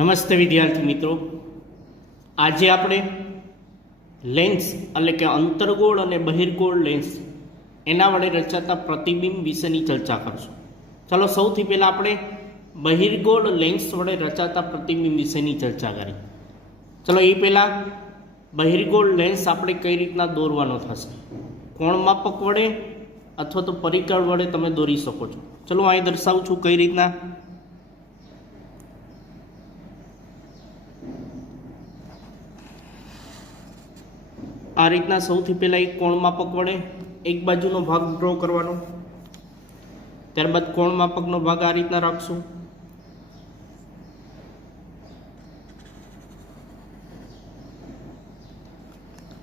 નમસ્તે વિદ્યાર્થી મિત્રો, આજે આપણે લેન્સ એટલે કે અંતર્ગોળ અને બહિર્ગોળ લેન્સ એના વડે રચાતા પ્રતિબિંબ વિશેની ચર્ચા કરશું. ચાલો સૌથી પહેલાં આપણે બહિર્ગોળ લેન્સ વડે રચાતા પ્રતિબિંબ વિશેની ચર્ચા કરી. ચલો એ પહેલાં બહિર્ગોળ લેન્સ આપણે કઈ રીતના દોરવાનો થશે, કોણ માપક વડે અથવા તો પરિકર વડે તમે દોરી શકો છો. ચલો અહીં દર્શાવું છું કઈ રીતના. આ રીતના સૌથી પહેલાં એક કોણ માપક વડે એક બાજુનો ભાગ ડ્રો કરવાનો, ત્યારબાદ કોણ માપકનો ભાગ આ રીતના રાખશું.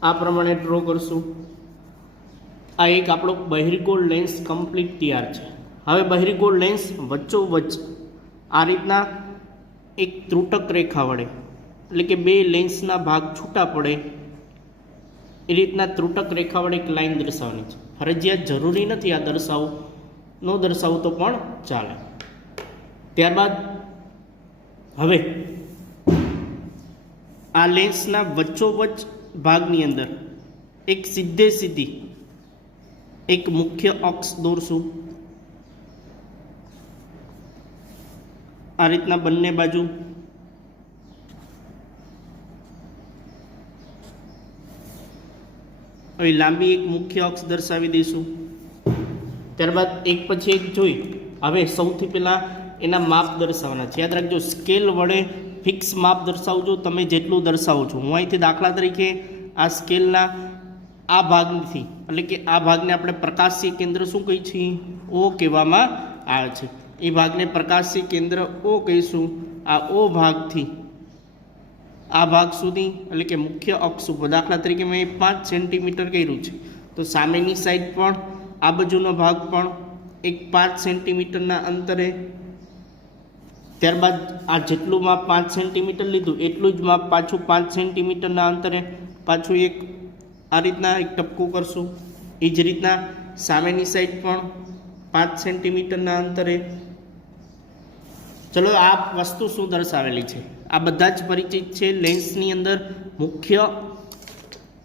આ પ્રમાણે ડ્રો કરશું. આ એક આપણો બહિર્ગોળ લેન્સ કમ્પ્લીટ તૈયાર છે. હવે બહિર્ગોળ લેન્સ વચ્ચોવચ્ચ આ રીતના એક ત્રુટક રેખા વડે, એટલે કે બે લેન્સના ભાગ છૂટા પડે એ રીતના ત્રુટક રેખા વડે એક લાઈન દર્શાવવાની છે. ફરજિયાત જરૂરી નથી આ દર્શાવવું, ન દર્શાવવું તો પણ ચાલે. ત્યારબાદ હવે આ લેન્સના વચ્ચોવચ્ચ ભાગની અંદર એક સીધે સીધી એક મુખ્ય અક્ષ દોરશું. આ રીતના બંને બાજુ હવે લાંબી એક મુખ્ય અક્ષ દર્શાવી દઈશું. ત્યારબાદ એક પછી એક જોઈ હવે સૌથી પહેલાં એના માપ દર્શાવવાના છે. યાદ રાખજો, સ્કેલ વડે ફિક્સ માપ દર્શાવજો. તમે જેટલું દર્શાવો છો, હું અહીંથી દાખલા તરીકે આ સ્કેલના આ ભાગથી, એટલે કે આ ભાગને આપણે પ્રકાશીય કેન્દ્ર શું કહીએ છીએ? ઓ કહેવામાં આવે છે. એ ભાગને પ્રકાશીય કેન્દ્ર ઓ કહીશું. આ ઓ ભાગથી આ ભાગ સુધી, એટલે કે મુખ્ય અક્ષ ઉપર દાખલા તરીકે મેં 5 સેન્ટીમીટર કર્યું છે, તો સામેની સાઈડ પણ આ બાજુનો ભાગ પણ એક 5 સેન્ટીમીટરના અંતરે. ત્યારબાદ આ જેટલું માપ 5 સેન્ટીમીટર લીધું એટલું જ માપ પાછું 5 સેન્ટીમીટરના અંતરે પાછું એક આ રીતના એક ટપકું કરશું. એ જ રીતના સામેની સાઈડ પણ 5 સેન્ટીમીટરના અંતરે. ચલો આ વસ્તુ શું દર્શાવેલી છે? આ બધા જ પરિચિત છે. લેન્સની અંદર મુખ્ય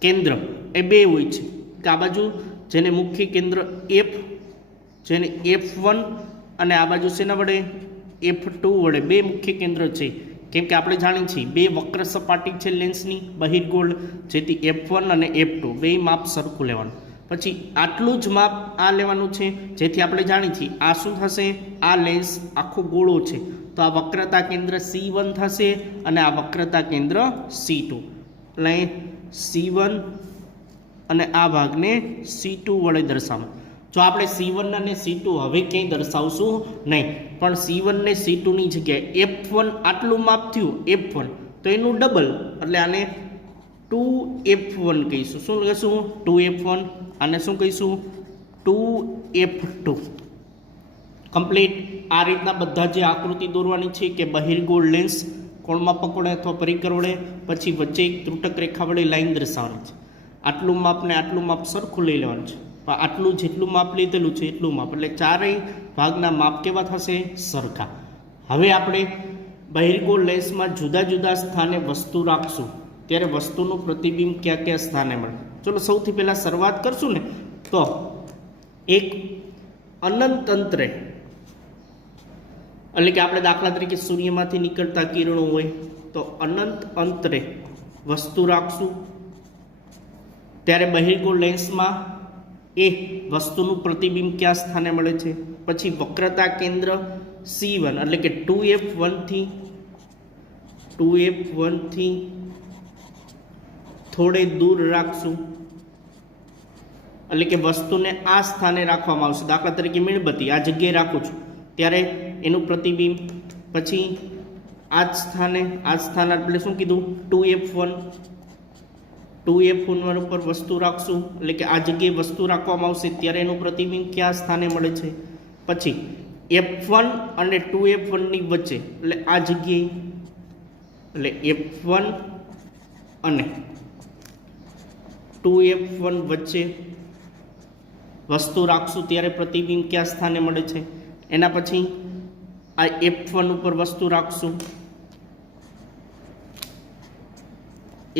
કેન્દ્ર એ બે હોય છે, કે આ બાજુ જેને મુખ્ય કેન્દ્ર એફ, જેને F1, અને આ બાજુ શેના વડે F2 વડે બે મુખ્ય કેન્દ્ર છે. કેમ કે આપણે જાણીએ છીએ બે વક્ર સપાટી છે લેન્સની બહિર્ગોળ, જેથી F1 અને F2 બે માપ સરખું લેવાનું. પછી આટલું જ માપ આ લેવાનું છે, જેથી આપણે જાણીએ છીએ આ શું થશે? આ લેન્સ આખો ગોળો છે, તો આ વક્રતા કેન્દ્ર C1 થશે અને આ વક્રતા કેન્દ્ર C2. એટલે C1 અને આ ભાગને C2 વડે દર્શાવવાનું. જો આપણે C1 અને C2 હવે ક્યાંય દર્શાવશું નહીં, પણ C1 ને C2 ની જગ્યાએ F1 આટલું માપ થયું F1, તો એનું ડબલ, એટલે આને 2F1 કહીશું. શું કહીશું? 2F1. આને શું કહીશું? 2F2. કમ્પ્લીટ. આ રીતના બધા જે આકૃતિ દોરવાની છે કે બહિર્ગોળ લેન્સ કોણ માપક વડે અથવા પરિકર વડે, પછી વચ્ચે એક ત્રુટક રેખા વડે લાઈન દર્શાવવાની છે. આટલું માપ ને આટલું માપ સરખું લઈ લેવાનું છે, પણ આટલું જેટલું માપ લીધેલું છે એટલું માપ, એટલે ચારેય ભાગના માપ કેવા થશે? સરખા. હવે આપણે બહિર્ગોળ લેન્સમાં જુદા જુદા સ્થાને વસ્તુ રાખશું, ત્યારે વસ્તુનું પ્રતિબિંબ કયા કયા સ્થાને મળે. ચલો સૌથી પહેલાં શરૂઆત કરશું ને, તો એક અનંત અંતરે, એટલે કે આપણે દાખલા તરીકે સૂર્યમાંથી નીકળતા કિરણો હોય તો અનંત અંતરે વસ્તુ રાખશું. ત્યારે બહિર્ગોળ લેન્સમાં એ વસ્તુનું પ્રતિબિંબ કયા સ્થાને મળે છે. પછી વક્રતા કેન્દ્ર C1, એટલે કે 2F1 થી થોડે દૂર રાખશું, એટલે કે વસ્તુને આ સ્થાને રાખવામાં આવશે. દાખલા તરીકે મીણબત્તી આ જગ્યાએ રાખું છું, ત્યારે એનું પ્રતિબિંબ. પછી આ જ સ્થાને આપણે શું કીધું? 2F1 ઉપર વસ્તુ રાખશું, એટલે કે આ જગ્યાએ વસ્તુ રાખવામાં આવશે, ત્યારે એનું પ્રતિબિંબ કયા સ્થાને મળે છે. પછી F1 અને 2F1 ની વચ્ચે, એટલે આ જગ્યાએ, એટલે F1 અને 2F1 વચ્ચે વસ્તુ રાખશું, ત્યારે પ્રતિબિંબ કયા સ્થાને મળે છે. એના પછી આ F1 ઉપર વસ્તુ રાખશું,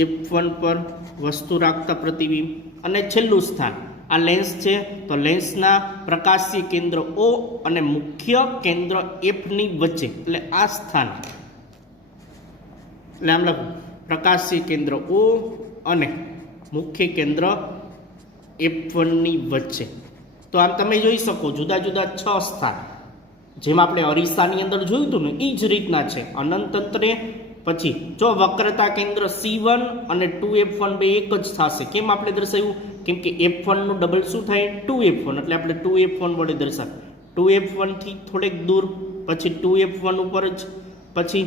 F1 પર વસ્તુ રાખતા પ્રતિબિંબ અને છેલ્લું સ્થાન આ લેન્સ છે તો લેન્સના પ્રકાશીય કેન્દ્ર O અને મુખ્ય કેન્દ્ર F ની વચ્ચે એટલે આ સ્થાન એટલે આમ લખું પ્રકાશીય કેન્દ્ર O અને મુખ્ય કેન્દ્ર F1 ની વચ્ચે તો આમ તમે જોઈ શકો જુદા જુદા 6 સ્થાન જેમ આપણે અરીસાની અંદર જોયું હતું ને એ જ રીતના છે અનંત અંતરે પછી જો વક્રતા કેન્દ્ર C1 અને 2F1 બે એક જ થશે કેમ આપણે દર્શાવ્યું કેમ કે F1 નું ડબલ શું થાય 2F1 એટલે આપણે 2F1 વડે દર્શાવ્યું 2F1 થી થોડેક દૂર પછી 2F1 ઉપર જ પછી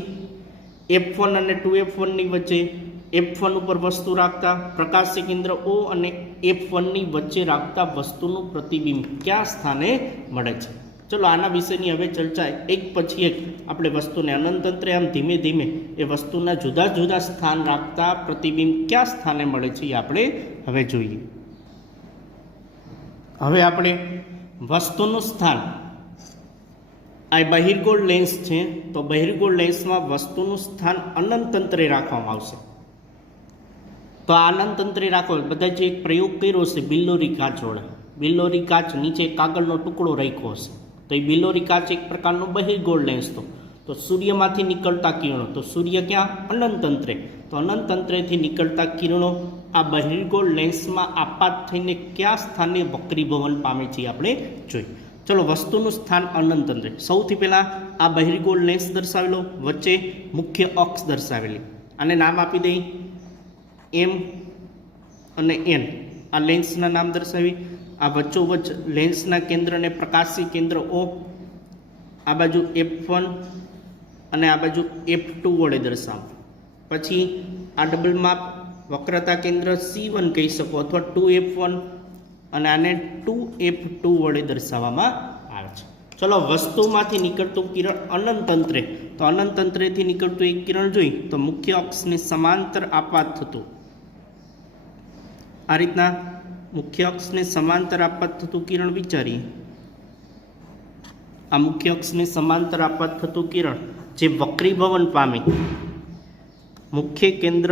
F1 અને 2F1 ની વચ્ચે F1 ઉપર વસ્તુ રાખતા પ્રકાશીય કેન્દ્ર O અને F1 ની વચ્ચે રાખતા વસ્તુનું પ્રતિબિંબ કયા સ્થાને મળે છે ચલો આના વિશેની હવે ચર્ચા એક પછી એક આપણે વસ્તુને અનંત અંતરે આમ ધીમે ધીમે એ વસ્તુના જુદા જુદા સ્થાન રાખતા પ્રતિબિંબ કયા સ્થાને મળે છે એ આપણે હવે જોઈએ હવે આપણે વસ્તુનું સ્થાન આ બહિર્ગોળ લેન્સ છે તો બહિર્ગોળ લેન્સમાં વસ્તુનું સ્થાન અનંત અંતરે રાખવામાં આવશે તો આ અનંત અંતરે રાખો બધા જે એક પ્રયોગ કર્યો છે બિલ્લોરી કાચ વડે બિલ્લોરી કાચ નીચે કાગળનો ટુકડો રાખ્યો હશે તો એ બિલ્લોરી કાચ એક પ્રકારનો બહિર્ગોળ લેન્સ તો સૂર્યમાંથી નીકળતા કિરણો તો સૂર્ય ક્યાં અનંત અંતરે તો અનંત અંતરેથી નીકળતા કિરણો આ બહિર્ગોળ લેન્સમાં આપાત થઈને કયા સ્થાને વક્રીભવન પામે છે આપણે જોઈએ ચલો વસ્તુનું સ્થાન અનંત અંતરે સૌથી પહેલાં આ બહિર્ગોળ લેન્સ દર્શાવેલો વચ્ચે મુખ્ય અક્ષ દર્શાવેલી આને નામ આપી દઈ M અને N આ લેન્સના નામ દર્શાવી આ વચ્ચોવચ્ચ લેન્સના કેન્દ્રને પ્રકાશી કેન્દ્ર O આ બાજુ F1 અને આ બાજુ F2 વડે દર્શાવો પછી આ ડબલ માપ વક્રતા કેન્દ્ર C1 કહી શકો અથવા 2F1 અને આને 2F2 વડે દર્શાવવામાં આવે છે ચલો વસ્તુમાંથી નીકળતું કિરણ અનંત અંતરે તો અનંત અંતરેથી નીકળતું એક કિરણ જોઈ તો મુખ્ય અક્ષને સમાંતર આપાત થતું આ રીતના મુખ્ય અક્ષને સમાંતર આપાત થતું કિરણ વિચારીએ આ મુખ્ય અક્ષને સમાંતર આપાત થતું કિરણ જે વક્રીભવન પામે મુખ્ય કેન્દ્ર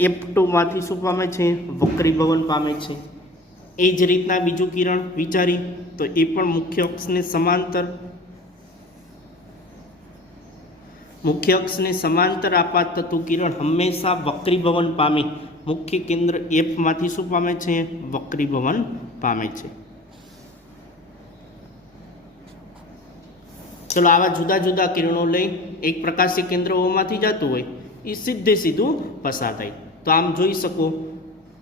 F2 માંથી શું પામે છે વક્રીભવન પામે છે એ જ રીતના બીજું કિરણ વિચારી તો એ પણ મુખ્ય અક્ષને સમાંતર આપાત થતું કિરણ હંમેશા વક્રીભવન પામે મુખ્ય કેન્દ્ર F માંથી શું પામે છે વક્રીભવન પામે છે ચલો આવા જુદા જુદા કિરણો લઈ એક પ્રકાશી કેન્દ્ર O માંથી જતું હોય એ સીધું પસાર થાય તો આમ જોઈ શકો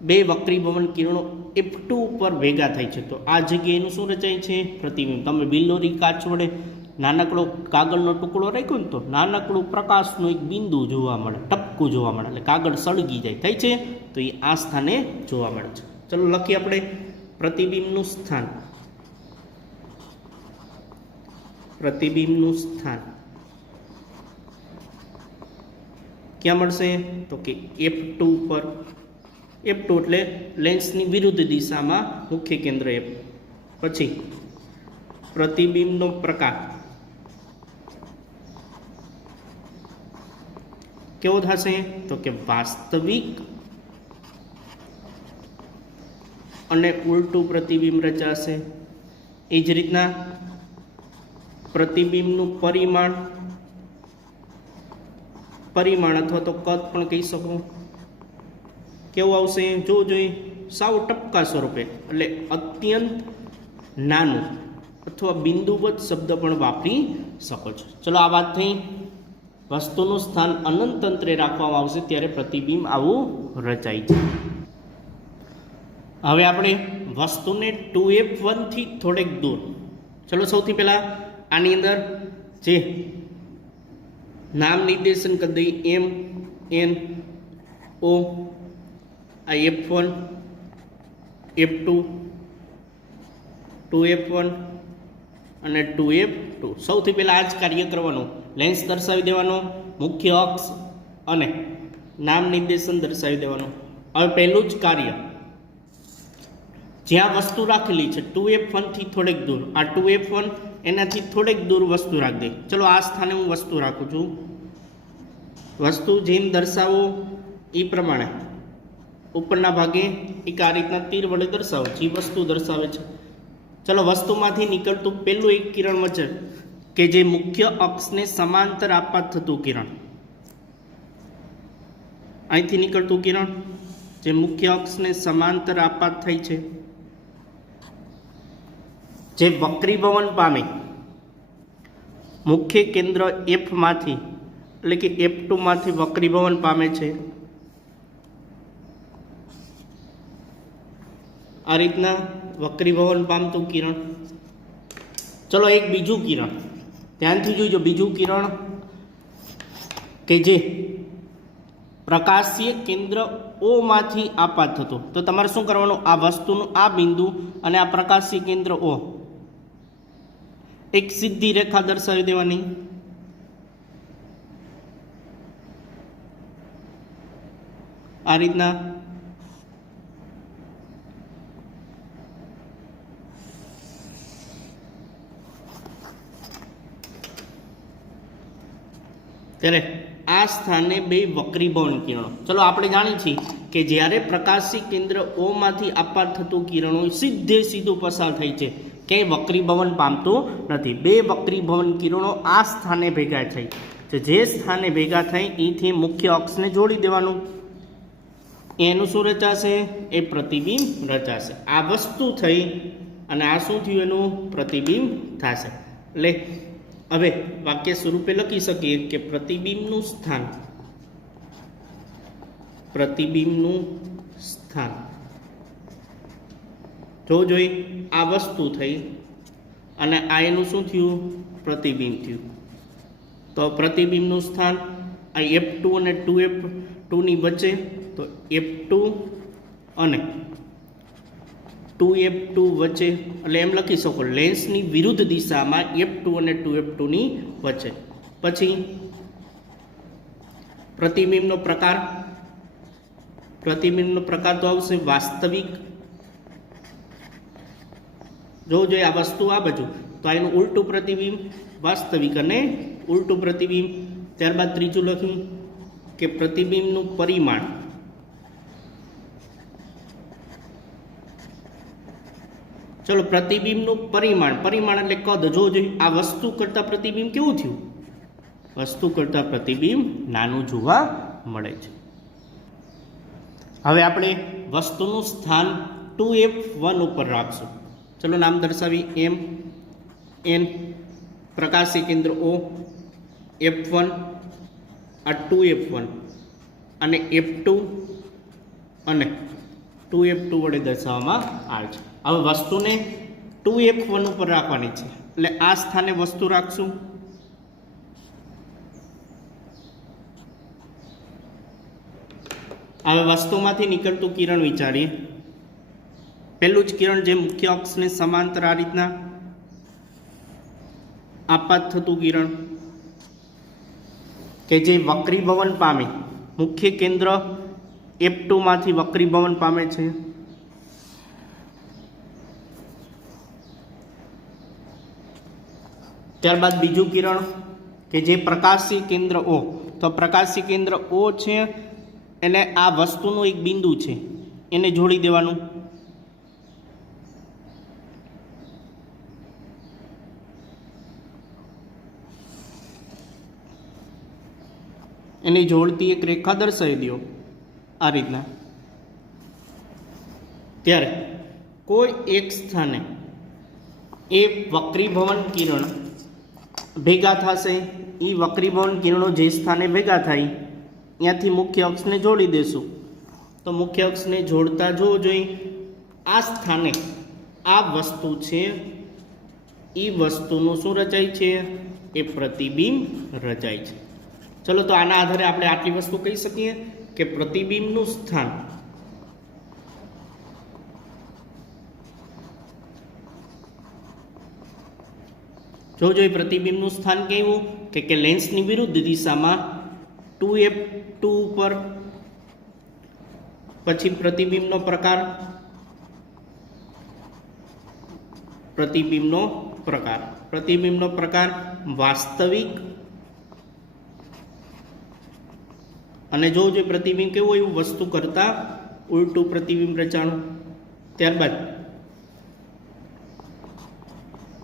બે વક્રીભવન કિરણો F2 ઉપર ભેગા થાય છે તો આ જગ્યાએ એનું શું રચાય છે પ્રતિબિંબ તમે બિલ્લોરી કાચ વડે નાનકડો કાગળનો ટુકડો રાખ્યો ને તો નાનકડું પ્રકાશનું એક બિંદુ જોવા મળે ટપકું જોવા મળે એટલે કાગળ સળગી જાય થાય છે તો એ આ સ્થાને જોવા મળે છે ચલો લખીએ આપણે પ્રતિબિંબનું સ્થાન ક્યાં મળશે તો કે F2 પર F2 એટલે લેન્સની વિરુદ્ધ દિશામાં મુખ્ય કેન્દ્ર F પછી પ્રતિબિંબનો પ્રકાર કેવો થશે તો કે વાસ્તવિક અને ઉલટું પ્રતિબિંબ રચાશે એ જ રીતના પ્રતિબિંબનું પરિમાણ અથવા તો કદ પણ કહી શકો કેવું આવશે જોઈ સાવ ટપકા સ્વરૂપે એટલે અત્યંત નાનું અથવા બિંદુવત શબ્દ પણ વાપરી શકો છો ચલો આ વાત થઈ વસ્તુનું સ્થાન અનંત અંતરે રાખવામાં આવશે ત્યારે પ્રતિબિંબ આવું રચાય છે હવે આપણે વસ્તુને 2F1 થી થોડેક દૂર ચલો સૌથી પહેલા આની અંદર જે નામ નિર્દેશન કરી દઈએ M N O આ F1 F2 2F1 અને 2F2 સૌથી પહેલાં આ જ કાર્ય કરવાનું લેન્સ દર્શાવી દેવાનો મુખ્ય અક્ષ અને નામ નિર્દેશન દર્શાવી દેવાનું હવે પહેલું જ કાર્ય જ્યાં વસ્તુ રાખેલી છે 2F1 થી થોડેક દૂર આ 2F1 એનાથી થોડેક દૂર વસ્તુ રાખી દે ચલો આ સ્થાને હું વસ્તુ રાખું છું વસ્તુ જેમ દર્શાવો એ પ્રમાણે ઉપરના ભાગે એક આ રીતના તીર વડે દર્શાવો જે વસ્તુ દર્શાવે છે. ચલો, વસ્તુમાંથી નીકળતું પહેલું એક કિરણ વચ્ચે કે જે મુખ્ય અક્ષને સમાંતર આપાત થતું કિરણ, અહીંથી નીકળતું કિરણ જે મુખ્ય અક્ષને સમાંતર આપાત થઈ છે, જે વક્રીભવન પામે મુખ્ય કેન્દ્ર એફ માંથી એટલે કે F2 માંથી વક્રીભવન પામે છે. આ રીતના વક્રીભવન પામતું કિરણ. ચલો, એક બીજું કિરણ ધ્યાનથી જોઈજો. બીજું કિરણ કે જે પ્રકાશીય કેન્દ્ર O માંથી આપાત થતું, તો તમારે શું કરવાનું? આ વસ્તુનું આ બિંદુ અને આ પ્રકાશીય કેન્દ્ર O એક સીધી રેખા દર્શાવી દેવાની. આ રીતના ત્યારે આ સ્થાને બે વક્રીભવન કિરણો. ચલો, આપણે જાણીએ છીએ કે જ્યારે પ્રકાશી કેન્દ્ર O માંથી આપાત થતું કિરણો સીધું પસાર થઈ છે, ક્યાંય વક્રીભવન પામતું નથી. બે વક્રીભવન કિરણો આ સ્થાને ભેગા થઈ છે. જે સ્થાને ભેગા થઈ એથી મુખ્ય અક્ષને જોડી દેવાનું. એનું શું રચાશે? એ પ્રતિબિંબ રચાશે. આ વસ્તુ થઈ અને આ શું થયું? એનું પ્રતિબિંબ થશે. એટલે હવે વાક્ય સ્વરૂપે લખી શકીએ કે પ્રતિબિંબનું સ્થાન જોઈ આ વસ્તુ થઈ અને આ એનું શું થયું? પ્રતિબિંબ થયું. તો પ્રતિબિંબનું સ્થાન આ F2 અને 2F2 ની વચ્ચે, તો F2 અને 2F2 વચ્ચે, એટલે એમ લખી શકો લેન્સની વિરુદ્ધ દિશામાં F2 અને 2F2 ની વચ્ચે. પછી પ્રતિબિંબનો પ્રકાર તો આવશે વાસ્તવિક. જોઈએ આ વસ્તુ આ બાજુ, તો એનું ઉલટું પ્રતિબિંબ વાસ્તવિક અને ઉલટું પ્રતિબિંબ. ત્યારબાદ ત્રીજું લખ્યું કે પ્રતિબિંબનું પરિમાણ. ચલો, પ્રતિબિંબનું પરિમાણ એટલે કદ. જોઈએ આ વસ્તુ કરતા પ્રતિબિંબ કેવું થયું? વસ્તુ કરતા પ્રતિબિંબ નાનું જોવા મળે છે. હવે આપણે વસ્તુનું સ્થાન 2F1 ઉપર રાખશું. ચલો, નામ દર્શાવી M, N, પ્રકાશી કેન્દ્ર O, F1, આ 2F1 અને F2 અને 2F2 વડે દર્શાવવામાં આવે છે. હવે વસ્તુને 2F1 ઉપર રાખવાની છે, એટલે આ સ્થાને વસ્તુ રાખશું. હવે વસ્તુમાંથી નીકળતું કિરણ વિચારીએ. પહેલું જ કિરણ જે મુખ્ય અક્ષને સમાંતર આ રીતના આપાત થતું કિરણ કે જે વક્રીભવન પામે, મુખ્ય કેન્દ્ર F2 માંથી વક્રીભવન પામે છે. ત્યારબાદ બીજું કિરણ કે જે પ્રકાશી કેન્દ્ર O, તો પ્રકાશી કેન્દ્ર O છે એને આ વસ્તુનું એક બિંદુ છે એને જોડી દેવાનું. એની જોડતી એક રેખા દર્શાવી દો આ રીતના. ત્યારે કોઈ એક સ્થાને એ વક્રીભવન કિરણ ભેગા થશે. એ વક્રીભવન કિરણો જે સ્થાને ભેગા થાય ત્યાંથી મુખ્ય અક્ષને જોડી દેશું. તો મુખ્ય અક્ષને જોડતા જોઈએ આ સ્થાને આ વસ્તુ છે, એ વસ્તુનું શું રચાય છે? એ પ્રતિબિંબ રચાય છે. ચલો, તો આના આધારે આપણે આટલી વસ્તુ કહી શકીએ કે પ્રતિબિંબનું સ્થાન જોજો. પ્રતિબિંબનું સ્થાન કેવું કે લેન્સની વિરુદ્ધ દિશામાં 2F2 ઉપર. પછી પ્રતિબિંબનો પ્રકાર વાસ્તવિક અને જોવું જોઈએ પ્રતિબિંબ કેવું હોય, વસ્તુ કરતાં ઉલટું પ્રતિબિંબ રચાણું. ત્યારબાદ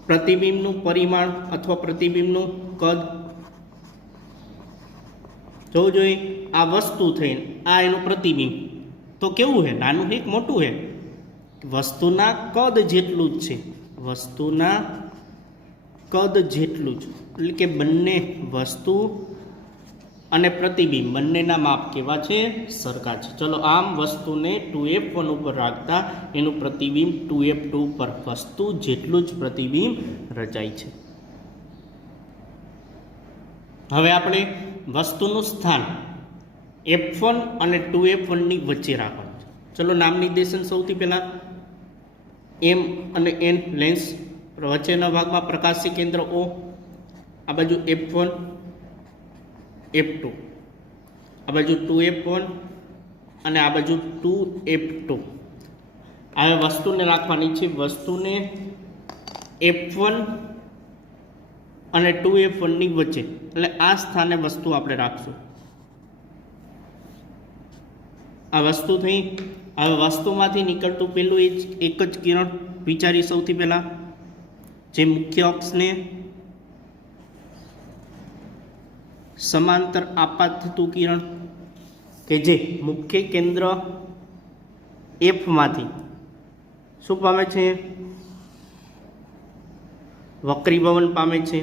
પ્રતિબિંબનું પરિમાણ અથવા પ્રતિબિંબનું કદ. જોવું જોઈએ આ વસ્તુ થઈને આ એનું પ્રતિબિંબ તો કેવું છે, નાનું છે કે મોટું છે, વસ્તુના કદ જેટલું જ છે, વસ્તુના કદ જેટલું જ. એટલે કે બંને વસ્તુ અને પ્રતિબિંબ બંનેના માપ કેવા છે, સરખા છે. ચલો આમ વસ્તુને 2f1 ઉપર રાખતા એનું પ્રતિબિંબ 2f2 ઉપર વસ્તુ જેટલું જ પ્રતિબિંબ રચાય છે. હવે આપણે વસ્તુનું સ્થાન f1 અને 2f1 ની વચ્ચે રાખવાનું છે. ચલો નામ નિર્દેશન સૌથી પહેલા m અને n લેન્સ વચ્ચેના ભાગમાં પ્રકાશી કેન્દ્ર O, આ બાજુ f1 f2, આ બાજુ 2f1 અને આ બાજુ 2f2. હવે વસ્તુને રાખવાની છે, વસ્તુને f1 અને 2f1 ની વચ્ચે, એટલે આ સ્થાને વસ્તુ આપણે રાખશું. આ વસ્તુ થઈ. હવે વસ્તુમાંથી નીકળતું પેલું એક જ કિરણ વિચારી સૌથી પહેલા, જે મુખ્ય અક્ષને સમાંતર આપાત થતું કિરણ, કે જે મુખ્ય કેન્દ્ર F માંથી શું પામે છે, વક્રીભવન પામે છે.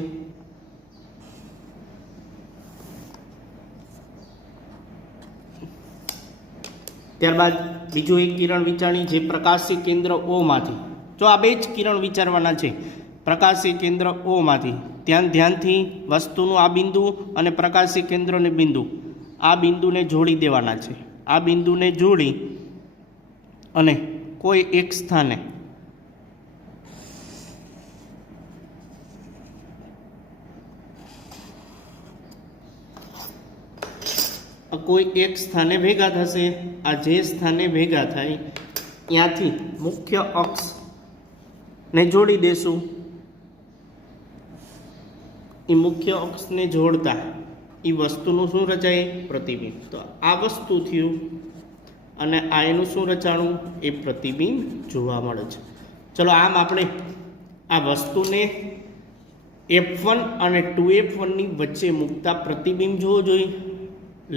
ત્યારબાદ બીજું એક કિરણ વિચારણી, જે પ્રકાશી કેન્દ્ર O માંથી, જો આ બે જ કિરણ વિચારવાના છે, પ્રકાશી કેન્દ્ર O માંથી ધ્યાનથી વસ્તુનું આ બિંદુ અને પ્રકાશી કેન્દ્રને બિંદુ, આ બિંદુને જોડી દેવાના છે. આ બિંદુને જોડી અને કોઈ એક સ્થાને ભેગા થશે. આ જે સ્થાને ભેગા થાય ત્યાંથી મુખ્ય અક્ષને જોડી દેશું. એ મુખ્ય અક્ષને જોડતા એ વસ્તુનું શું રચાય, પ્રતિબિંબ. તો આ વસ્તુ થયું અને આ એનું શું રચાણું, એ પ્રતિબિંબ જોવા મળે છે. ચલો આમ આપણે આ વસ્તુને f1 અને 2f1 ની વચ્ચે મૂકતા પ્રતિબિંબ જોવું જોઈએ.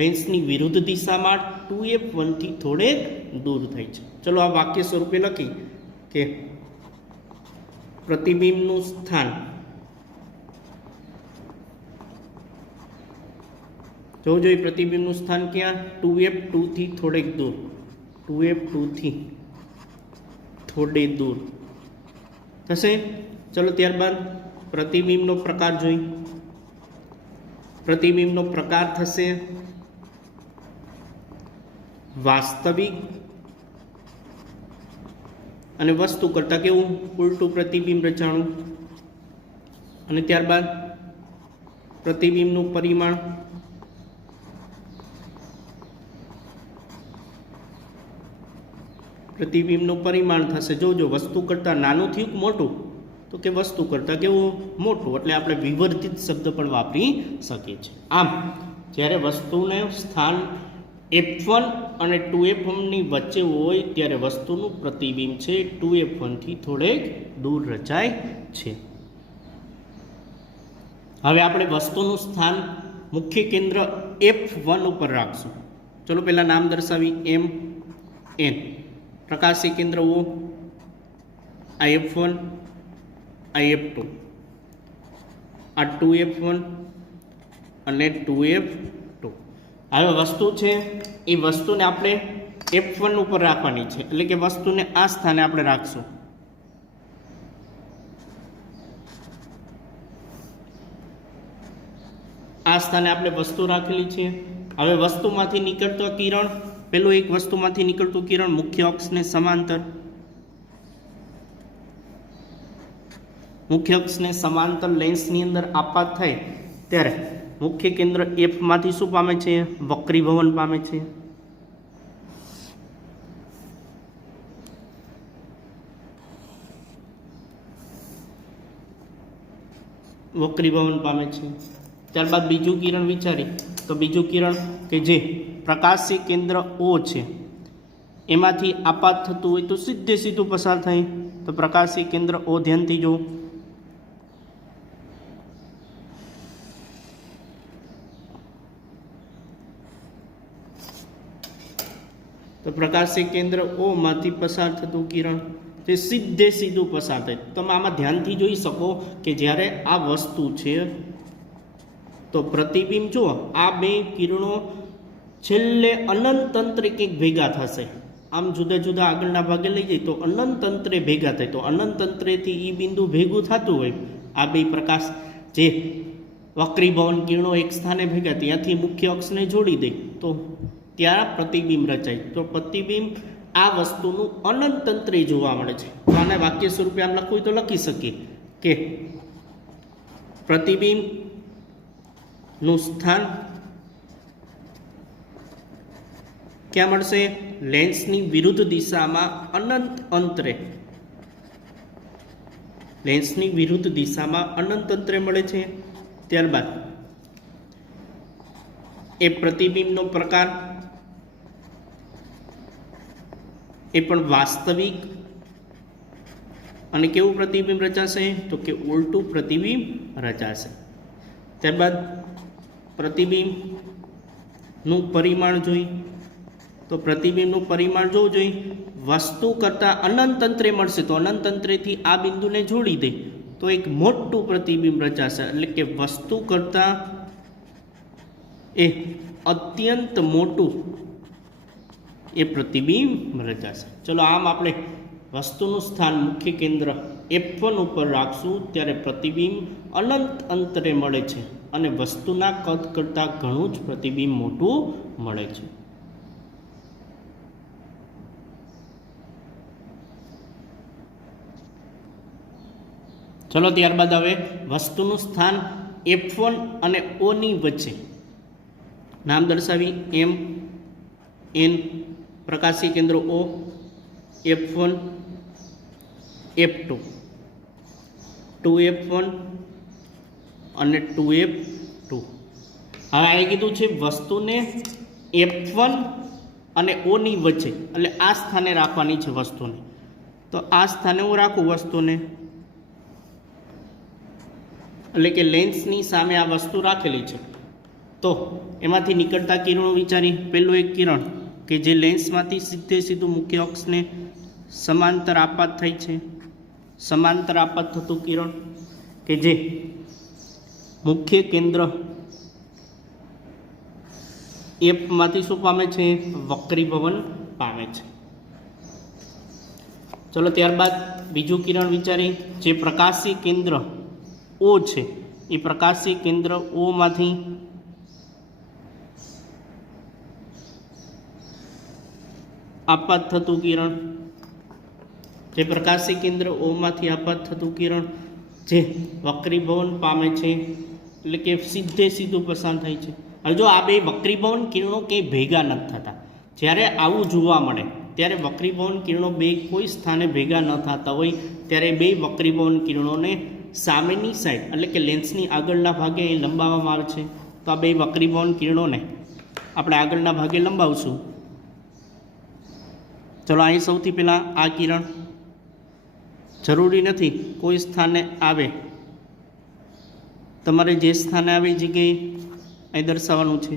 લેન્સની વિરુદ્ધ દિશામાં 2f1 થી થોડેક દૂર થાય છે. ચલો આ વાક્ય સ્વરૂપે લખી કે પ્રતિબિંબનું સ્થાન જોવું જોઈએ, પ્રતિબિંબનું સ્થાન ક્યાં, 2f2 થી થોડેક દૂર, 2f2 થી થોડે દૂર થશે. ચલો ત્યારબાદ પ્રતિબિંબનો પ્રકાર જોઈ. પ્રતિબિંબનો પ્રકાર થશે વાસ્તવિક અને વસ્તુ કરતાં કેવું, ઉલટું પ્રતિબિંબ રચાણું. અને ત્યારબાદ પ્રતિબિંબનું પરિમાણ, પ્રતિબિંબનું પરિમાણ થશે, જોજો વસ્તુ કરતાં નાનું થયું મોટું, તો કે વસ્તુ કરતાં કેવું, મોટું. એટલે આપણે વિવર્ધિત શબ્દ પણ વાપરી શકીએ છીએ. આમ જ્યારે વસ્તુને સ્થાન f1 અને 2f1 ની વચ્ચે હોય ત્યારે વસ્તુનું પ્રતિબિંબ છે 2f1 થી થોડેક દૂર રચાય છે. હવે આપણે વસ્તુનું સ્થાન મુખ્ય કેન્દ્ર f1 ઉપર રાખશું. ચલો પહેલા નામ દર્શાવી, m n, પ્રકાશી કેન્દ્ર O, આ f1, આ f2, આ 2f1 અને 2f2. હવે વસ્તુ છે એ વસ્તુને આપણે f1 ઉપર રાખવાની છે, એટલે કે વસ્તુને આ સ્થાને આપણે રાખશું. આ સ્થાને આપણે વસ્તુ રાખેલી છે. હવે વસ્તુમાંથી નીકળતો કિરણ, પેલું એક વસ્તુમાંથી નીકળતું કિરણ મુખ્ય અક્ષને સમાંતર, મુખ્ય અક્ષને સમાંતર લેન્સની અંદર આપાત થાય ત્યારે મુખ્ય કેન્દ્ર F માંથી શું પામે છે, વક્રીભવન પામે છે. વક્રીભવન પામે છે. ત્યારબાદ બીજું કિરણ વિચારી, તો બીજું કિરણ કે જે પ્રકાશી કેન્દ્ર ઓ છે એમાંથી આપાત થતું હોય તો સીધે સીધું પસાર થાય, તો પ્રકાશી કેન્દ્ર ઓ ધ્યાનથી જો. તો પ્રકાશી કેન્દ્ર ઓ માંથી પસાર થતું કિરણ તે સીધે સીધું પસાર થાય. તમે આમાં ધ્યાનથી જોઈ શકો કે જ્યારે આ વસ્તુ છે તો પ્રતિબિંબ જુઓ, આ બે કિરણો છેલ્લે અનંત અંતરે કંઈક ભેગા થશે. આમ જુદા જુદા આગળના ભાગે લઈ જાય તો અનંત અંતરે ભેગા થાય. તો અનંત અંતરેથી એ બિંદુ ભેગું થતું હોય, આ બે પ્રકાશ જે વક્રીભવન કિરણો એક સ્થાને ભેગા ત્યાંથી મુખ્ય અક્ષને જોડી દે તો ત્યાં પ્રતિબિંબ રચાય. તો પ્રતિબિંબ આ વસ્તુનું અનંત અંતરે જોવા મળે છે. તો આને વાક્ય સ્વરૂપે આમ લખવું હોય તો લખી શકીએ કે પ્રતિબિંબનું સ્થાન ક્યાં મળશે? લેન્સની વિરુદ્ધ દિશામાં અનંત અંતરે, લેન્સની વિરુદ્ધ દિશામાં અનંત અંતરે મળે છે. ત્યારબાદ એ પ્રતિબિંબનો પ્રકાર એ પણ વાસ્તવિક અને કેવું પ્રતિબિંબ રચાશે? તો કે ઉલટું પ્રતિબિંબ રચાશે. ત્યારબાદ પ્રતિબિંબનું પરિમાણ જોઈ તો પ્રતિબિંબનું પરિમાણ જોવું જોઈએ. વસ્તુ કરતાં અનંત અંતરે મળશે તો અનંત અંતરેથી આ બિંદુને જોડી દે તો એક મોટું પ્રતિબિંબ રચાશે. એટલે કે વસ્તુ કરતાં એ અત્યંત મોટું એ પ્રતિબિંબ રચાશે. ચલો આમ આપણે વસ્તુનું સ્થાન મુખ્ય કેન્દ્ર F1 ઉપર રાખશું ત્યારે પ્રતિબિંબ અનંત અંતરે મળે છે અને વસ્તુના કદ કરતાં ઘણું જ પ્રતિબિંબ મોટું મળે છે. ચલો ત્યારબાદ હવે વસ્તુનું સ્થાન F1 અને O ની વચ્ચે નામ દર્શાવી. M N પ્રકાશી કેન્દ્ર O, F1 F2, 2F1 અને 2F2. હવે આ કીધું છે વસ્તુને F1 અને O ની વચ્ચે, એટલે આ સ્થાને રાખવાની છે વસ્તુને. તો આ સ્થાને હું રાખું વસ્તુને, એટલે કે લેન્સની સામે આ વસ્તુ રાખેલી છે. તો એમાંથી નીકળતા કિરણો વિચારી. પહેલું એક કિરણ કે જે લેન્સમાંથી સીધે સીધું મુખ્ય અક્ષને સમાંતર આપાત થાય છે. સમાંતર આપાત થતું કિરણ કે જે મુખ્ય કેન્દ્ર એફમાંથી શું પામે છે? વક્રીભવન પામે છે. ચલો ત્યારબાદ બીજું કિરણ વિચારી. જે પ્રકાશી કેન્દ્ર O છે એ પ્રકાશી કેન્દ્ર O માંથી આપાત થતું કિરણ, જે પ્રકાશી કેન્દ્ર O માંથી આપાત થતું કિરણ જે વક્રીભવન પામે છે, એટલે કે સીધે સીધું પસાર થાય છે. હવે જો આ બે વક્રીભવન કિરણો કંઈ ભેગા નથી થતા, જ્યારે આવું જોવા મળે ત્યારે વક્રીભવન કિરણો બે કોઈ સ્થાને ભેગા ન થતા હોય ત્યારે બે વક્રીભવન કિરણોને સામેની સાઈડ, એટલે કે લેન્સની આગળના ભાગે લંબાવવામાં આવે છે. તો આ બે વક્રીભવન કિરણોને આપણે આગળના ભાગે લંબાવશું. ચલો અહીં સૌથી પહેલાં આ કિરણ જરૂરી નથી કોઈ સ્થાને આવે, તમારે જે સ્થાને આવે એ જગ્યાએ અહીં દર્શાવવાનું છે.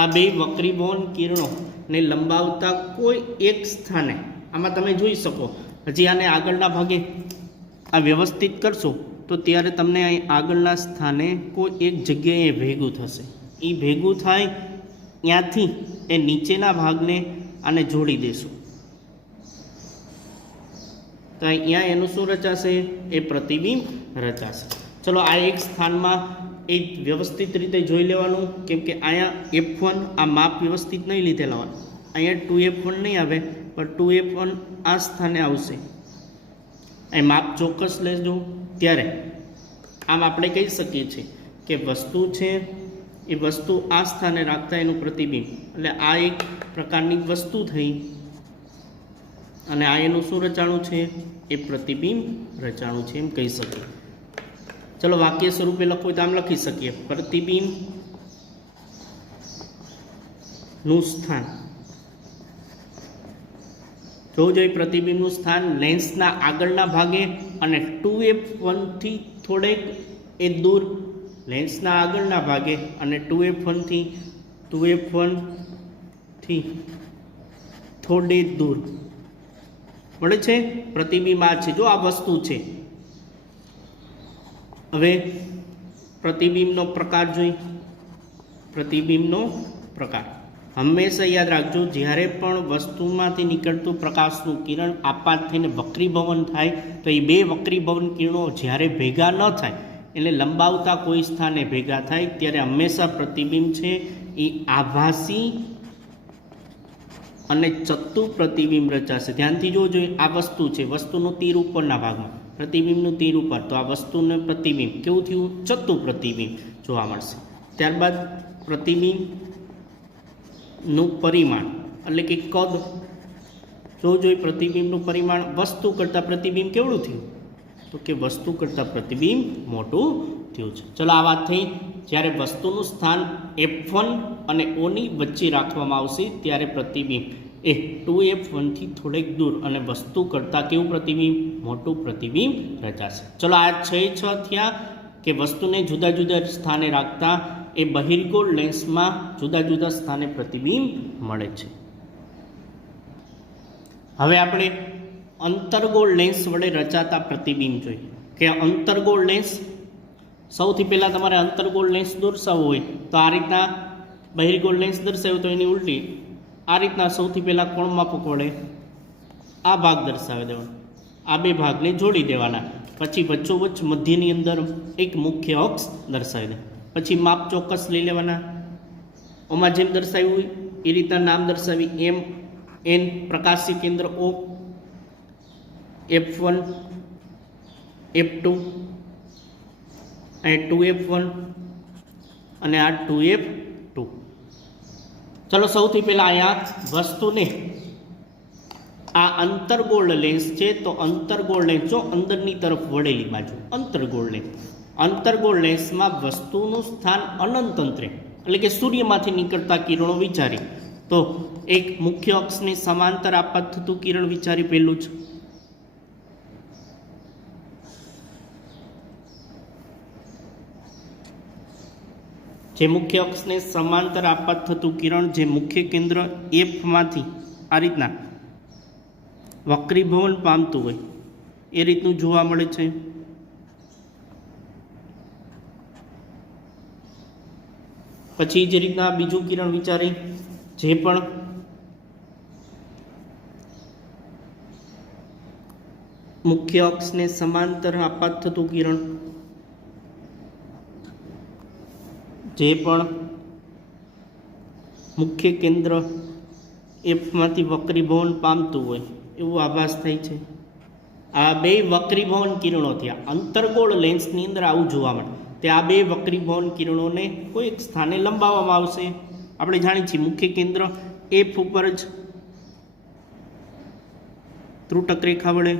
આ બે વક્રીભવન કિરણોને લંબાવતા કોઈ એક સ્થાને આમાં તમે જોઈ શકો. હજી આને આગળના ભાગે આ વ્યવસ્થિત કરશો તો ત્યારે તમને અહીં આગળના સ્થાને કોઈ એક જગ્યાએ ભેગું થશે. એ ભેગું થાય ત્યાંથી એ નીચેના ભાગને આને જોડી દેશું તો અહીંયા એનું શું રચાશે? એ પ્રતિબિંબ રચાશે. ચલો આ એક સ્થાનમાં એ વ્યવસ્થિત રીતે જોઈ લેવાનું, કેમ કે અહીંયા F1 આ માપ વ્યવસ્થિત નહીં લીધેલા હોય. અહીંયા 2F1 નહીં આવે પણ 2F1 આ સ્થાને આવશે. અહીં માપ ચોક્કસ લેજો. ત્યારે આમ આપણે કહી શકીએ છીએ કે વસ્તુ છે એ વસ્તુ આ સ્થાને રાખતા એનું પ્રતિબિંબ, એટલે આ એક પ્રકારની વસ્તુ થઈ અને આ એનું શું રચાણું છે? એ પ્રતિબિંબ રચાણું છે એમ કહી શકીએ. ચલો વાક્ય સ્વરૂપે લખવું તો આમ લખી શકીએ, પ્રતિબિંબ નું સ્થાન. જોવું જોઈએ પ્રતિબિંબનું સ્થાન લેન્સના આગળના ભાગે અને 2f1 થી થોડેક એ દૂર, લેન્સના આગળના ભાગે અને 2f1 થી થોડે દૂર મળે છે પ્રતિબિંબ. આ છે, જો આ વસ્તુ છે. હવે પ્રતિબિંબનો પ્રકાર જોઈ. પ્રતિબિંબનો પ્રકાર હંમેશા યાદ રાખજો, જ્યારે પણ વસ્તુમાંથી નીકળતું પ્રકાશનું કિરણ આપાત થઈને વક્રીભવન થાય તો એ બે વક્રીભવન કિરણો જ્યારે ભેગા ન થાય, એટલે લંબાવતા કોઈ સ્થાને ભેગા થાય ત્યારે હંમેશા પ્રતિબિંબ છે એ આભાસી અને ચત્તુ પ્રતિબિંબ રચાશે. ધ્યાનથી જોવું જોઈએ, આ વસ્તુ છે, વસ્તુનું તીર ઉપરના ભાગમાં, પ્રતિબિંબનું તીર ઉપર, તો આ વસ્તુનું પ્રતિબિંબ કેવું થયું? ચત્તુ પ્રતિબિંબ જોવા મળશે. ત્યારબાદ પ્રતિબિંબનું પરિમાણ એટલે કે કદ જોવું જોઈએ. પ્રતિબિંબનું પરિમાણ વસ્તુ કરતાં પ્રતિબિંબ કેવડું થયું? તો કે વસ્તુ કરતાં પ્રતિબિંબ મોટું થયું છે. ચલો આ વાત થઈ. જ્યારે વસ્તુનું સ્થાન f1 અને o ની વચ્ચે રાખવામાં આવશે ત્યારે પ્રતિબિંબ એ 2f1 થી થોડેક દૂર અને વસ્તુ કરતાં કેવું પ્રતિબિંબ? મોટું પ્રતિબિંબ રચાશે. ચલો આ 6 થયા કે વસ્તુને જુદા જુદા સ્થાને રાખતા એ બહિર્ગોળ લેન્સમાં જુદા જુદા સ્થાને પ્રતિબિંબ મળે છે. હવે આપણે અંતર્ગોળ લેન્સ વડે રચાતા પ્રતિબિંબ જોઈએ કે અંતર્ગોળ લેન્સ, સૌથી પહેલાં તમારે અંતર્ગોળ લેન્સ દર્શાવવો હોય તો આ રીતના બહિર્ગોળ લેન્સ દર્શાવ્યો તો એની ઉલટી આ રીતના સૌથી પહેલાં કોણ માપક વડે આ ભાગ દર્શાવી દેવાનો, આ બે ભાગને જોડી દેવાના, પછી વચ્ચોવચ્ચ મધ્યની અંદર એક મુખ્ય અક્ષ દર્શાવી દે, પછી માપ ચોક્કસ લઈ લેવાના. ઓમાં જેમ દર્શાવ્યું હોય એ રીતના નામ દર્શાવી, એમ એન પ્રકાશી કેન્દ્ર O, f1 f2 અને 2f1 અને આ 2f2. ચલો સૌથી પહેલાં અહીંયા વસ્તુને આ અંતર્ગોળ લેન્સ છે તો અંતર્ગોળ લેન્સ જો અંદરની તરફ વળેલી બાજુ અંતર્ગોળ લેન્સ, અંતર્ગોળ લેન્સમાં વસ્તુનું સ્થાન અનંત અંતરે એટલે કે સૂર્યમાંથી નીકળતા કિરણો વિચારી તો એક મુખ્ય અક્ષને સમાંતર આપાત થતું કિરણ વિચારી પહેલું જ. જે મુખ્ય અક્ષને સમાંતર આપાત થતું કિરણ જે મુખ્ય કેન્દ્ર એફમાંથી આ રીતના વક્રીભવન પામતું હોય એ રીતનું જોવા મળે છે. પછી જે રીતના બીજું કિરણ વિચારી જે પણ મુખ્ય અક્ષને સમાંતર આપાત થતું કિરણ, જે પણ મુખ્ય કેન્દ્ર એફમાંથી વક્રીભવન પામતું હોય એવું આભાસ થાય છે. આ બે વક્રીભવન કિરણો થયા. અંતર્ગોળ લેન્સની અંદર આવું જોવા મળે તે આ બે વક્રીભવન કિરણોને કોઈ એક સ્થાને લંબાવવામાં આવશે. આપણે જાણીએ છીએ મુખ્ય કેન્દ્ર એફ ઉપર જ ત્રુટક રેખા વડે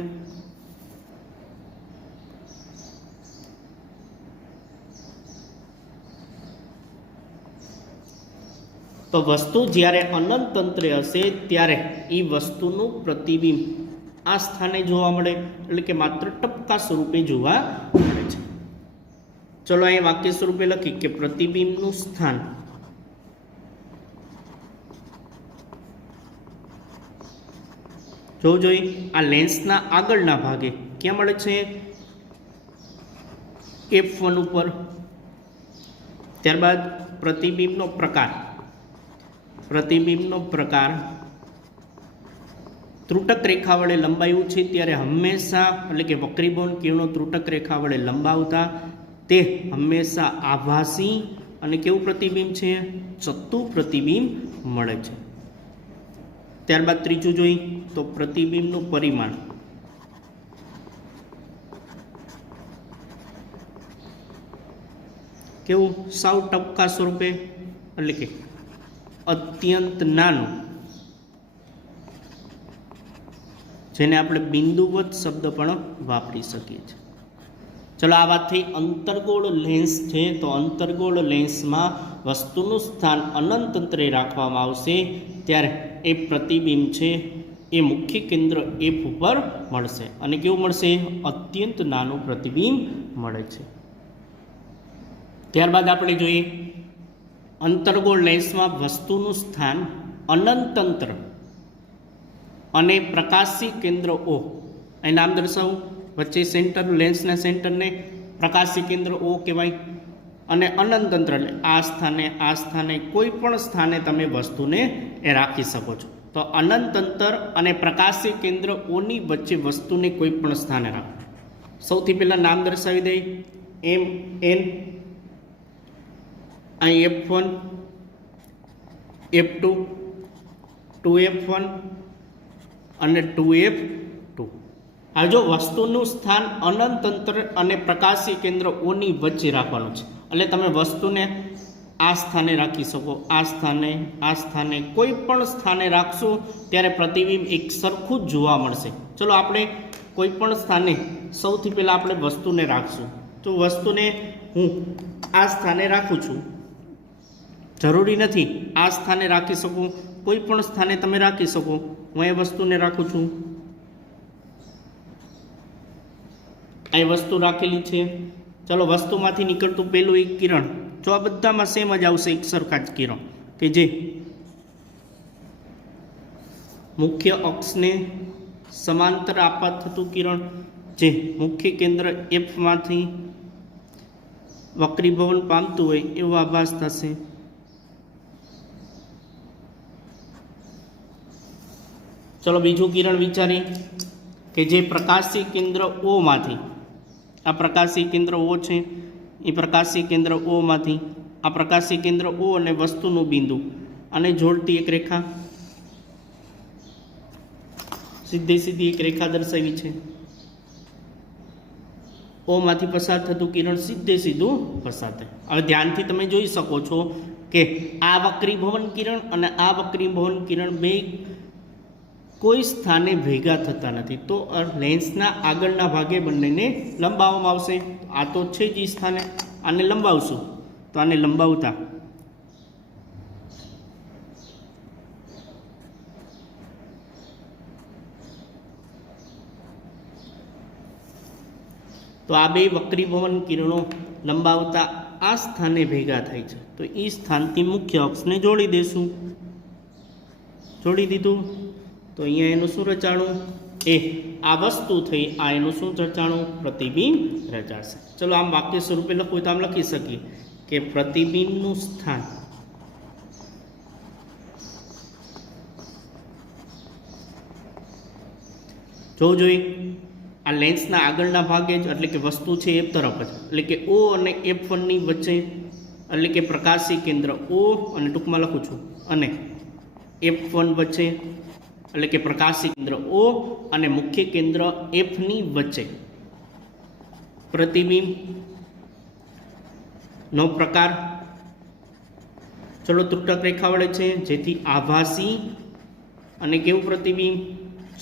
તો વસ્તુ જ્યારે અનંત અંતરે હશે ત્યારે એ વસ્તુનું પ્રતિબિંબ આ સ્થાને જોવા મળે એટલે કે માત્ર ટપકા સ્વરૂપે જોવા મળે છે. ચલો અહીં વાક્ય સ્વરૂપે લખી કે પ્રતિબિંબનું સ્થાન જોવું જોઈએ આ લેન્સના આગળના ભાગે ક્યાં મળે છે? f1 ઉપર. ત્યારબાદ પ્રતિબિંબનો પ્રકાર, પ્રતિબિંબનો પ્રકાર ત્રુટક રેખા વડે લંબાયું છે ત્યારે હંમેશા એટલે કે વક્રીભવન કિરણો ત્રુટક રેખા વડે લંબાવતા તે હંમેશા આભાસી અને કેવું પ્રતિબિંબ છે? ચત્તુ પ્રતિબિંબ મળે છે. ત્યારબાદ ત્રીજું જોઈ તો પ્રતિબિંબનું પરિમાણ, કેવું? સાવ ટપકા સ્વરૂપે એટલે કે અત્યંત નાનું જેને આપણે બિંદુવત શબ્દ પણ વાપરી શકીએ છીએ. ચલો આ વાત થઈ. અંતર્ગોળ લેન્સ છે તો અંતર્ગોળ લેન્સમાં વસ્તુનું સ્થાન અનંત અંતરે રાખવામાં આવશે ત્યારે એ પ્રતિબિંબ છે એ મુખ્ય કેન્દ્ર એફ ઉપર મળશે. અને કેવું મળશે? અત્યંત નાનું પ્રતિબિંબ મળે છે. ત્યારબાદ આપણે જોઈએ અંતર્ગોળ લેન્સમાં વસ્તુનું સ્થાન અનંત અંતર અને પ્રકાશી કેન્દ્ર ઓ. અહીં નામ દર્શાવું. વચ્ચે સેન્ટર, લેન્સના સેન્ટરને પ્રકાશી કેન્દ્ર ઓ કહેવાય. અને અનંત અંતર એટલે આ સ્થાને કોઈ પણ સ્થાને તમે વસ્તુને એ રાખી શકો છો. તો અનંત અંતર અને પ્રકાશી કેન્દ્ર ઓની વચ્ચે વસ્તુને કોઈ પણ સ્થાને રાખો. સૌથી પહેલાં નામ દર્શાવી દઈએ. એમ એન, અહીં F1, F2, 2F1 અને 2F2. હવે જો વસ્તુનું સ્થાન અનંત અંતર અને પ્રકાશી કેન્દ્ર ઓની વચ્ચે રાખવાનું છે એટલે તમે વસ્તુને આ સ્થાને રાખી શકો, આ સ્થાને કોઈ પણ સ્થાને રાખશો ત્યારે પ્રતિબિંબ એક સરખું જ જોવા મળશે. ચલો આપણે કોઈ પણ સ્થાને સૌથી પહેલાં આપણે વસ્તુને રાખશું. તો વસ્તુને હું આ સ્થાને રાખું છું. જરૂરી નથી આ સ્થાને રાખી શકું, કોઈ પણ સ્થાને તમે રાખી શકો. હું એ વસ્તુને રાખું છું. આ વસ્તુ રાખેલી છે. ચલો વસ્તુમાંથી નીકળતું પહેલું એક કિરણ, જો આ બધામાં સેમ જ આવશે, એક સરખા જ કિરણ કે જે મુખ્ય અક્ષને સમાંતર આપાત થતું કિરણ જે મુખ્ય કેન્દ્ર એફમાંથી વક્રીભવન પામતું હોય એવો આભાસ થશે. ચલો બીજું કિરણ વિચારીએ કે જે પ્રકાશી કેન્દ્ર ઓ માંથી, આ પ્રકાશી કેન્દ્ર ઓ છે, એ પ્રકાશી કેન્દ્ર ઓ માંથી આ પ્રકાશી કેન્દ્ર ઓ અને વસ્તુનું બિંદુ અને જોડતી એક રેખા, સીધી એક રેખા દર્શાવી છે. ઓ માંથી પસાર થતું કિરણ સીધું પસાર થાય. હવે ધ્યાનથી તમે જોઈ શકો છો કે આ વક્રીભવન કિરણ અને આ વક્રીભવન કિરણ બે કોઈ સ્થાને ભેગા થતા નથી. તો લેન્સના આગળના ભાગે બંનેને લંબાવવામાં આવશે. આ તો છે જ સ્થાને, આને લંબાવશું તો આને લંબાવતા તો આ બે વક્રીભવન કિરણો લંબાવતા આ સ્થાને ભેગા થાય છે. તો એ સ્થાનથી મુખ્ય અક્ષને જોડી દેશું. જોડી દીધું તો અહીંયા એનું શું રચાણું? એ આ વસ્તુ થઈ, આ એનું શું રચાણું? પ્રતિબિંબ રચાશે. ચલો આમ વાક્ય સ્વરૂપે લખવું તો આમ લખી શકીએ કે પ્રતિબિંબનું સ્થાન જોવું જોઈએ આ લેન્સના આગળના ભાગે જ, એટલે કે વસ્તુ છે એફ તરફ જ, એટલે કે ઓ અને F1 ની વચ્ચે, એટલે કે પ્રકાશી કેન્દ્ર ઓ અને ટૂંકમાં લખું છું અને F1 વચ્ચે, એટલે કે પ્રકાશી કેન્દ્ર ઓ અને મુખ્ય કેન્દ્ર એફ ની વચ્ચે પ્રતિબિંબ નો પ્રકાર ચલો ત્રુટક રેખા વડે છે, જેથી આભાસી અને કેવું પ્રતિબિંબ?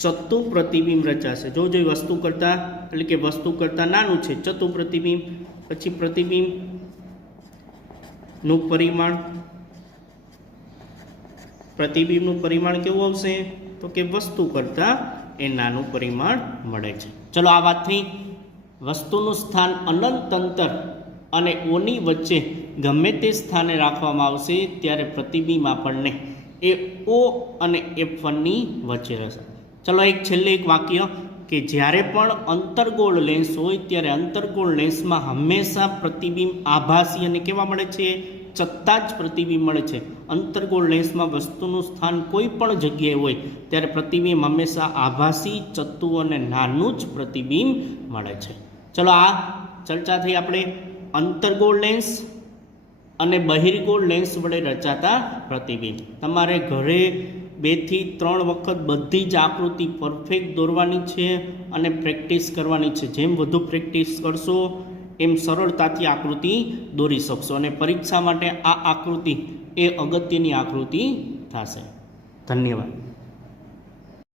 ચતુ પ્રતિબિંબ રચાશે. જો વસ્તુ કરતા, એટલે કે વસ્તુ કરતા નાનું છે, ચતુ પ્રતિબિંબ. પછી પ્રતિબિંબ નું પરિમાણ, પ્રતિબિંબનું પરિમાણ કેવું આવશે? તો કે વસ્તુ કરતા એ નાનું પરિમાણ મળે છે. ચલો આ વાત થઈ. વસ્તુનું સ્થાન અનંત અંતર અને ઓની વચ્ચે ગમે તે સ્થાને રાખવામાં આવશે ત્યારે પ્રતિબિંબ આપણને એ ઓ અને F1 ની વચ્ચે રહેશે. ચલો એક છેલ્લે એક વાક્ય કે જ્યારે પણ અંતર્ગોળ લેન્સ હોય ત્યારે અંતર્ગોળ લેન્સમાં હંમેશા પ્રતિબિંબ આભાસી અને કેવા મળે છે? ચત્તા જ પ્રતિબિંબ મળે છે. અંતર્ગોળ લેન્સમાં વસ્તુનું સ્થાન કોઈ પણ જગ્યાએ હોય ત્યારે પ્રતિબિંબ હંમેશા આભાસી, ચત્તુ અને નાનું જ પ્રતિબિંબ મળે છે. ચલો આ ચર્ચા થઈ આપણે અંતર્ગોળ લેન્સ અને બહિર્ગોળ લેન્સ વડે રચાતા પ્રતિબિંબ. તમારે ઘરે 2 થી 3 વખત બધી જ આકૃતિ પરફેક્ટ દોરવાની છે અને પ્રેક્ટિસ કરવાની છે. જેમ વધુ પ્રેક્ટિસ કરશો એમ સરળતાથી આકૃતિ દોરી શકશો અને પરીક્ષા માટે આ આકૃતિ એ અગત્યની આકૃતિ થશે. ધન્યવાદ.